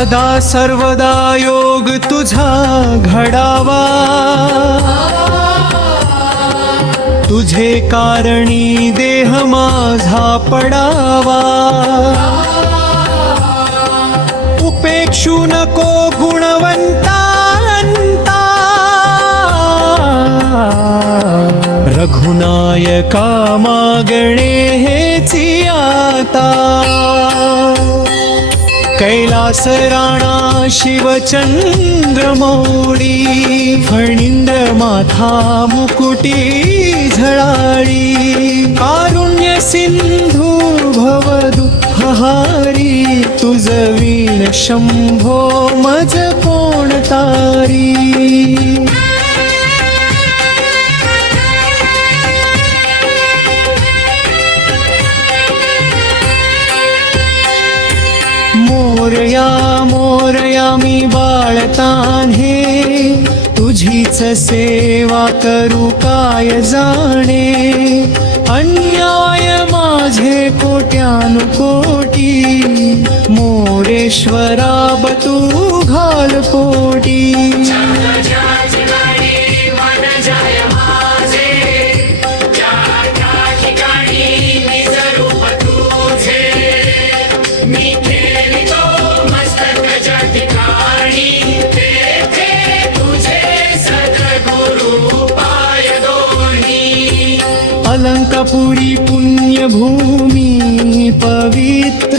सदा सर्वदा योग तुझा घडावा, तुझे कारणी देह माझा पडावा. उपेक्षू नको गुणवंता, रघुनायका मागणे हेची आता. कैलास राणा शिवचंद्रमौळी, फणिंद माथा मुकुटी झळाळी. कारुण्य सिंधू भव दुःखहारी, तुझ वीण शंभो मज कोण तारी. मोरया मोरया मी बाळतान्हे, तुझीच सेवा करू काय जाणे. अन्याय माझे कोट्यानुकोटी, मोरेश्वरा बतू घाल पोटी. अलंकापुरी पुण्यभूमी पवित्र,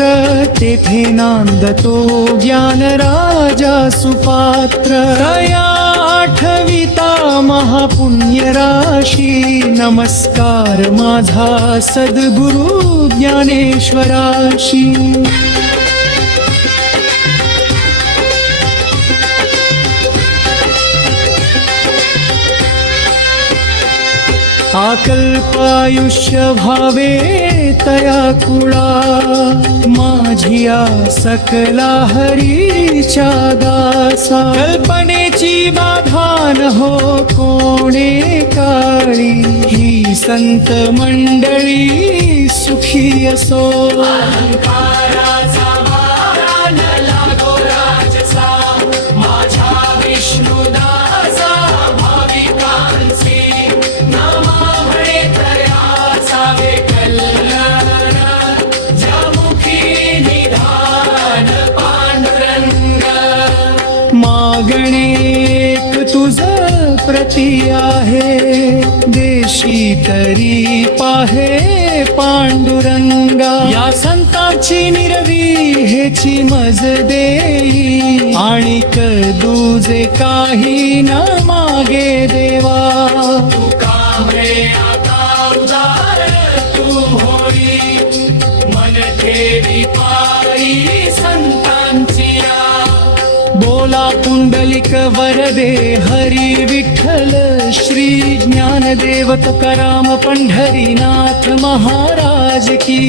तेथे नांदतो ज्ञान राजा सुपात्र. तया आठविता महापुण्य राशी, नमस्कार माझा सद्गुरु ज्ञानेश्वराशी. आकल्पायुष्य भावे तया कुळा, माझिया सकला हरीच्या दासा. कल्पनेची बाधा न हो कोणे काळी, ही संत मंडळी सुखी असो. अलंकाराचा वारा न लागो राजसा, माझ्या विष्णुदासा भाविकांची. मागणे एक तुझ प्रती आहे, देशी तरी पाहे पांडुरंगा. या संतांची निरवी हेची मज देई, आणिक दुजे काही न मागे देवा. तू कांबळे आता उदार तू होई, मन ठेवी पायी संतांची. बोला पुंडलिक वरदे हरी विठ्ठल, श्री ज्ञानदेव तुकाराम पंढरीनाथ महाराज की.